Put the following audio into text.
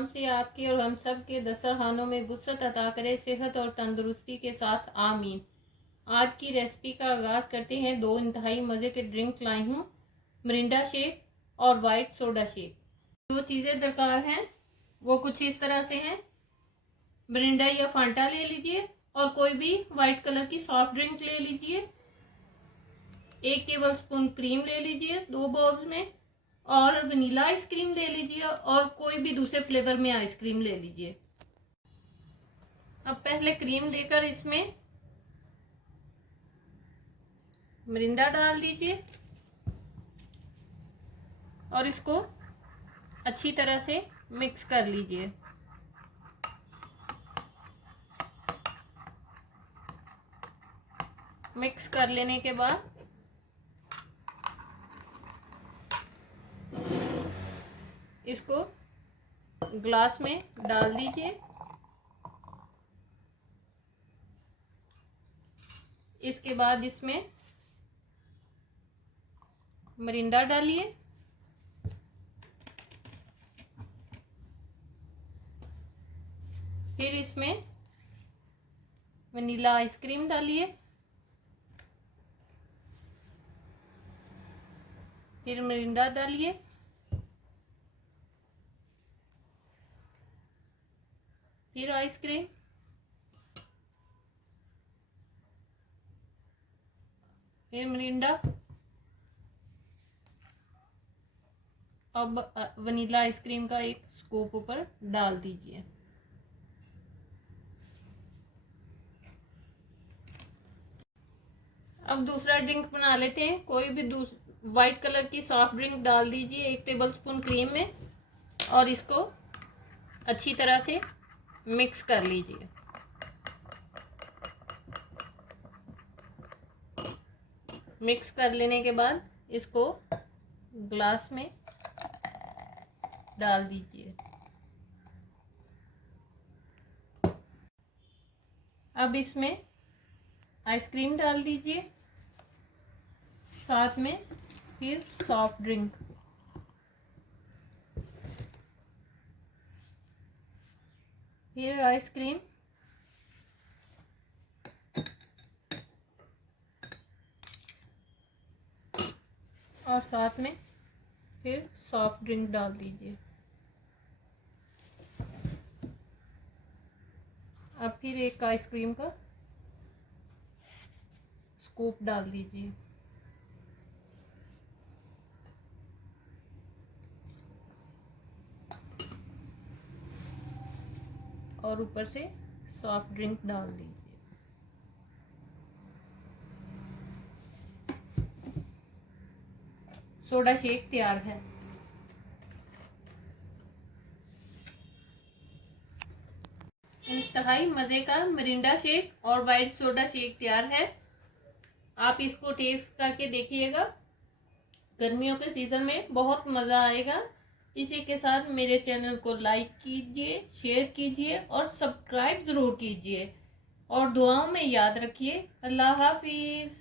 नाम से आपके और हम सब के दस्तरखानों में वुसअत अता करे, सेहत और तंदुरुस्ती के साथ, आमीन। आज की रेसिपी का आगाज़ करते हैं। 2 इंतहाई मज़े के ड्रिंक लाई हूँ, मिरिंडा शेक और वाइट सोडा शेक। जो चीज़ें दरकार हैं वो कुछ इस तरह से हैं। मिरिंडा या फांटा ले लीजिए और कोई भी वाइट कलर की सॉफ्ट ड्रिंक ले लीजिए। 1 टेबलस्पून क्रीम ले लीजिए 2 बाउल्स में, और वनीला आइसक्रीम ले लीजिए और कोई भी दूसरे फ्लेवर में आइसक्रीम ले लीजिए। अब पहले क्रीम देकर इसमें मिरिंडा डाल दीजिए और इसको अच्छी तरह से मिक्स कर लीजिए। मिक्स कर लेने के बाद इसको ग्लास में डाल दीजिए। इसके बाद इसमें मिरिंडा डालिए, फिर इसमें वनीला आइसक्रीम डालिए, फिर मिरिंडा डालिए, फिर आइसक्रीम, फिर मिरिंडा। अब वनीला आइसक्रीम का एक स्कूप ऊपर डाल दीजिए। अब दूसरा ड्रिंक बना लेते हैं। कोई भी वाइट कलर की सॉफ्ट ड्रिंक डाल दीजिए 1 टेबलस्पून क्रीम में और इसको अच्छी तरह से मिक्स कर लीजिए। मिक्स कर लेने के बाद इसको ग्लास में डाल दीजिए। अब इसमें आइसक्रीम डाल दीजिए, साथ में फिर सॉफ्ट ड्रिंक, फिर आइसक्रीम, और साथ में फिर सॉफ्ट ड्रिंक डाल दीजिए। अब फिर एक आइसक्रीम का स्कूप डाल दीजिए। और ऊपर से सॉफ्ट ड्रिंक डाल दीजिए। सोडा शेक तैयार है। इंतहाई मज़े का मिरिंडा शेक और वाइट सोडा शेक तैयार है। आप इसको टेस्ट करके देखिएगा। गर्मियों के सीज़न में बहुत मज़ा आएगा। इसी के साथ मेरे चैनल को लाइक कीजिए, शेयर कीजिए और सब्सक्राइब ज़रूर कीजिए। और दुआओं में याद रखिए। अल्लाह हाफिज़।